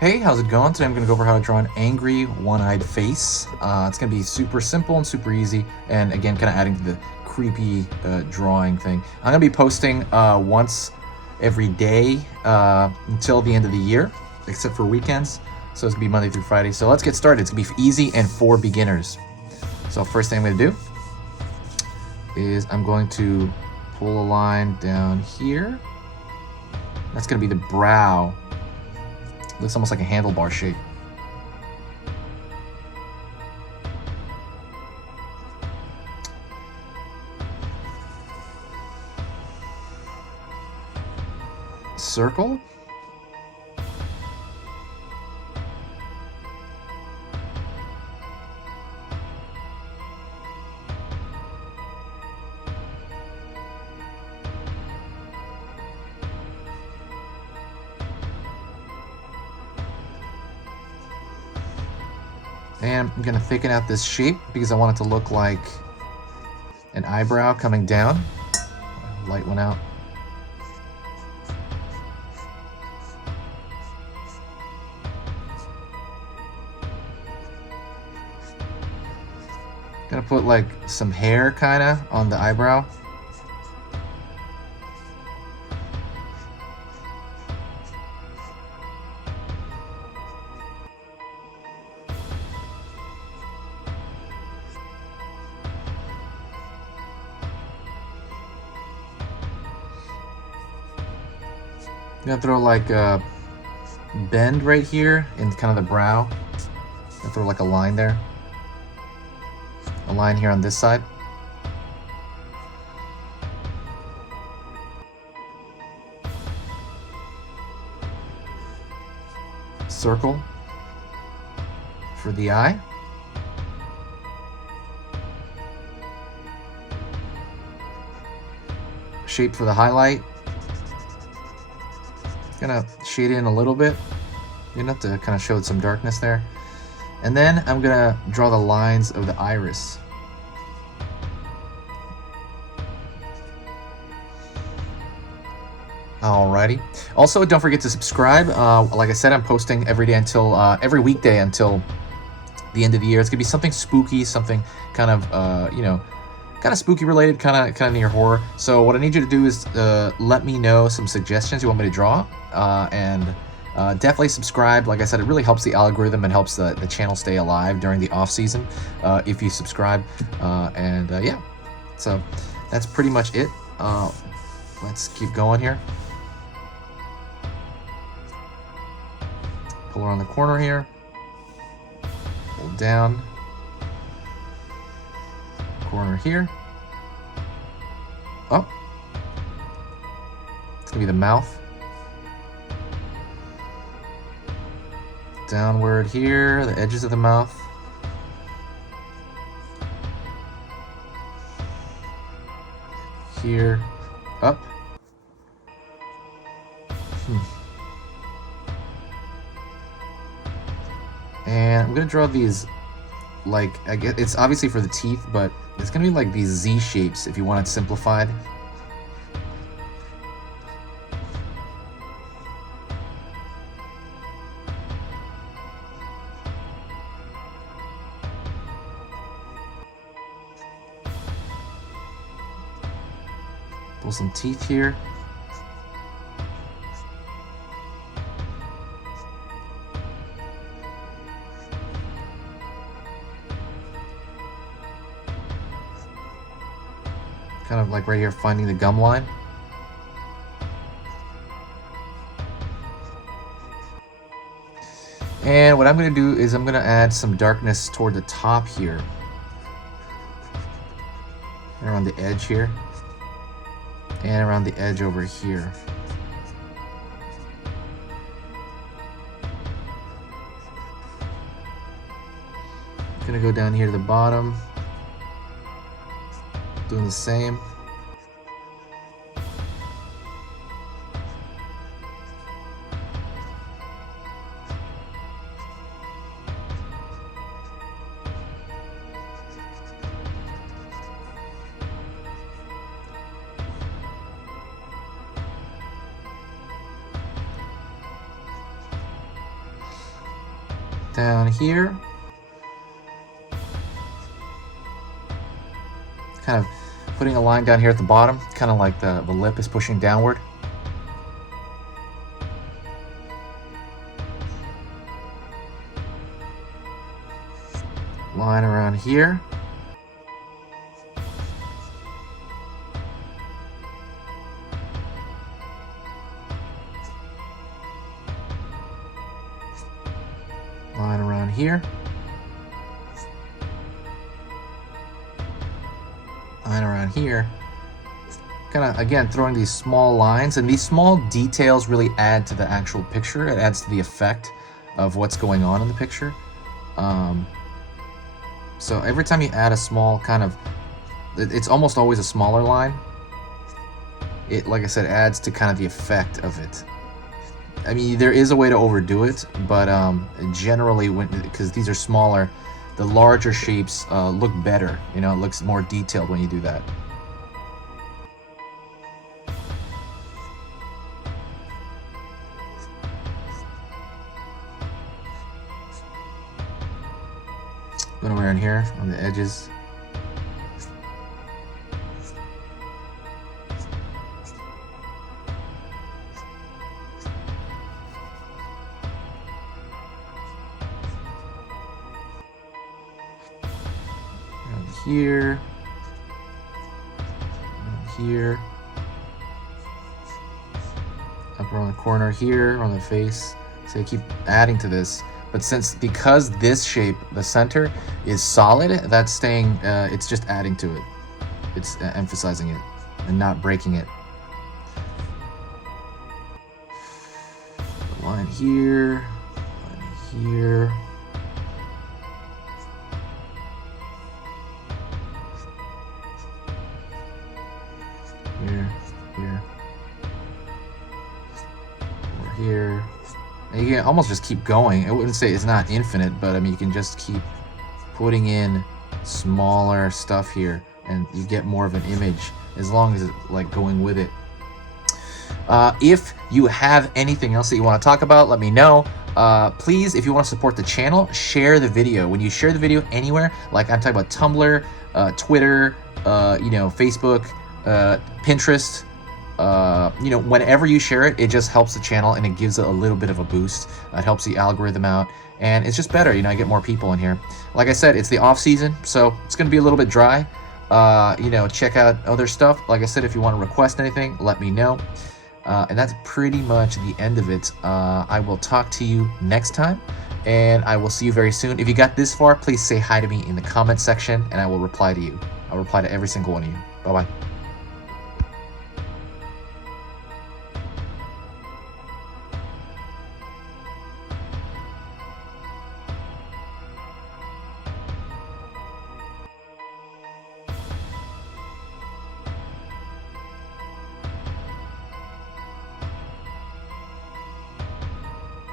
Hey, how's it going? Today I'm going to go over how to draw an angry, one-eyed face. It's going to be super simple and super easy, and again, kind of adding to the creepy drawing thing. I'm going to be posting once every day until the end of the year, except for weekends. So it's going to be Monday through Friday. So let's get started. It's going to be easy and for beginners. So first thing I'm going to do is I'm going to pull a line down here. That's going to be the brow. Looks almost like a handlebar shape. Circle. And I'm gonna thicken out this shape because I want it to look like an eyebrow coming down. Light one out. Gonna put like some hair kinda on the eyebrow. I'm gonna throw like a bend right here in kind of the brow. And throw like a line there. A line here on this side. Circle for the eye. Shape for the highlight. Gonna shade in a little bit, enough to kind of show some darkness there. And then I'm gonna draw the lines of the iris. Alrighty. Also, don't forget to subscribe. Like I said, I'm posting every day until every weekday until the end of the year. It's gonna be something spooky, something kind of kind of spooky related, kind of near horror. So what I need you to do is let me know some suggestions you want me to draw, and definitely subscribe. Like I said, it really helps the algorithm and helps the channel stay alive during the off season if you subscribe. Yeah, so that's pretty much it. Let's keep going here. Pull around the corner here. Pull down. Corner here. Up. It's gonna be the mouth. Downward here, the edges of the mouth. Here, up. And I'm gonna draw these, like, I guess it's obviously for the teeth, but it's gonna be like these Z shapes if you want it simplified. Pull some teeth here. Kind of like right here, finding the gum line. And what I'm going to do is I'm going to add some darkness toward the top here. Around the edge here. And around the edge over here. I'm going to go down here to the bottom. Doing the same. down here. Kind of putting a line down here at the bottom, kind of like the lip is pushing downward. Line around here. Line around here. Line around here. Kind of, again, throwing these small lines, and these small details really add to the actual picture. It adds to the effect of what's going on in the picture. So every time you add a small kind of, it's almost always a smaller line. It, like I said, adds to kind of the effect of it. I mean, there is a way to overdo it, but generally, because these are smaller, the larger shapes look better. You know, it looks more detailed when you do that. Going around here on the edges. Here, here, up around the corner here on the face. So you keep adding to this, but because this shape, the center, is solid, that's staying. It's just adding to it. It's emphasizing it and not breaking it. Line here, line here. Here, over here. And you can almost just keep going. I wouldn't say it's not infinite, but I mean, you can just keep putting in smaller stuff here, and you get more of an image as long as it's like going with it. If you have anything else that you want to talk about, let me know. Please, if you want to support the channel, share the video. When you share the video anywhere, like I'm talking about Tumblr, Twitter, Facebook, Pinterest, whenever you share it, it just helps the channel and it gives it a little bit of a boost. It helps the algorithm out, and it's just better. I get more people in here. Like I said, it's the off season, so it's going to be a little bit dry. Check out other stuff. Like I said, if you want to request anything, let me know. And that's pretty much the end of it. I will talk to you next time, and I will see you very soon. If you got this far, please say hi to me in the comment section, and I will reply to you. I'll reply to every single one of you. Bye-bye.